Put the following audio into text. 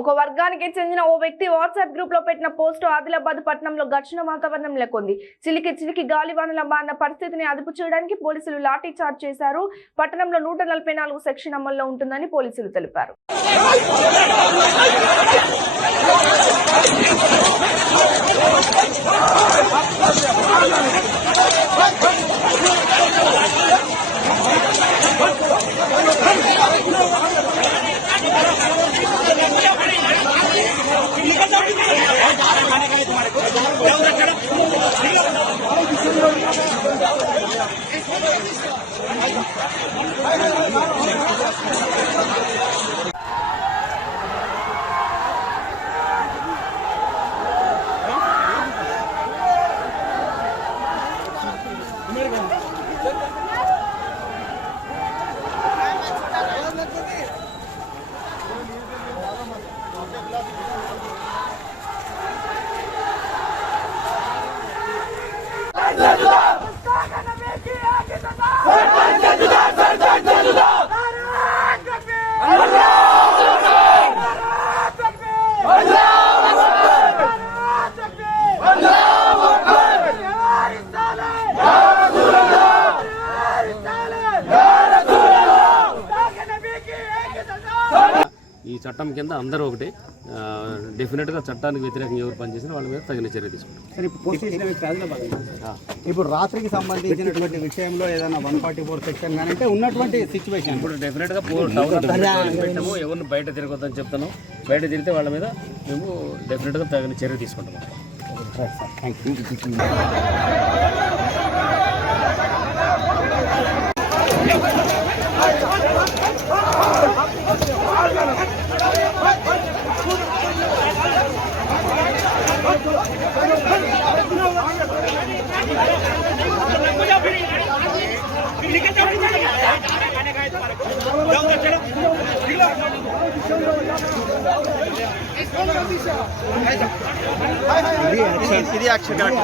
ఒక వర్గానికి చెందిన ఓ వ్యక్తి వాట్సాప్ గ్రూప్లో పెట్టిన పోస్టు ఆదిలాబాద్ పట్టణంలో ఘర్షణ వాతావరణం నెలకొంది. చిలికి చిలికి గాలివానల మారిన పరిస్థితిని అదుపు చేయడానికి పోలీసులు లాఠీ చార్జ్ చేశారు. పట్టణంలో నూట నలభై నాలుగు సెక్షన్ అమల్లో ఉంటుందని పోలీసులు తెలిపారు. Let's go! ఈ చట్టం కింద అందరూ ఒకటి డెఫినెట్గా చట్టానికి వ్యతిరేకంగా ఎవరు పనిచేసినా వాళ్ళ మీద తగిన చర్య తీసుకుంటాం. ఇప్పుడు రాత్రికి సంబంధించినటువంటి విషయంలో ఏదైనా వన్ ఫార్టీ ఫోర్ సెక్షన్ కానీ అంటే ఉన్నటువంటి సిచ్యువేషన్ ఇప్పుడు డెఫినెట్గా పెట్టాము ఎవరిని బయట తిరగొద్దని చెప్తాను. బయట తిరిగితే వాళ్ళ మీద మేము డెఫినెట్గా తగిన చర్య తీసుకుంటాం. థ్యాంక్ యూ ఇది యాక్షన్ కరెక్ట్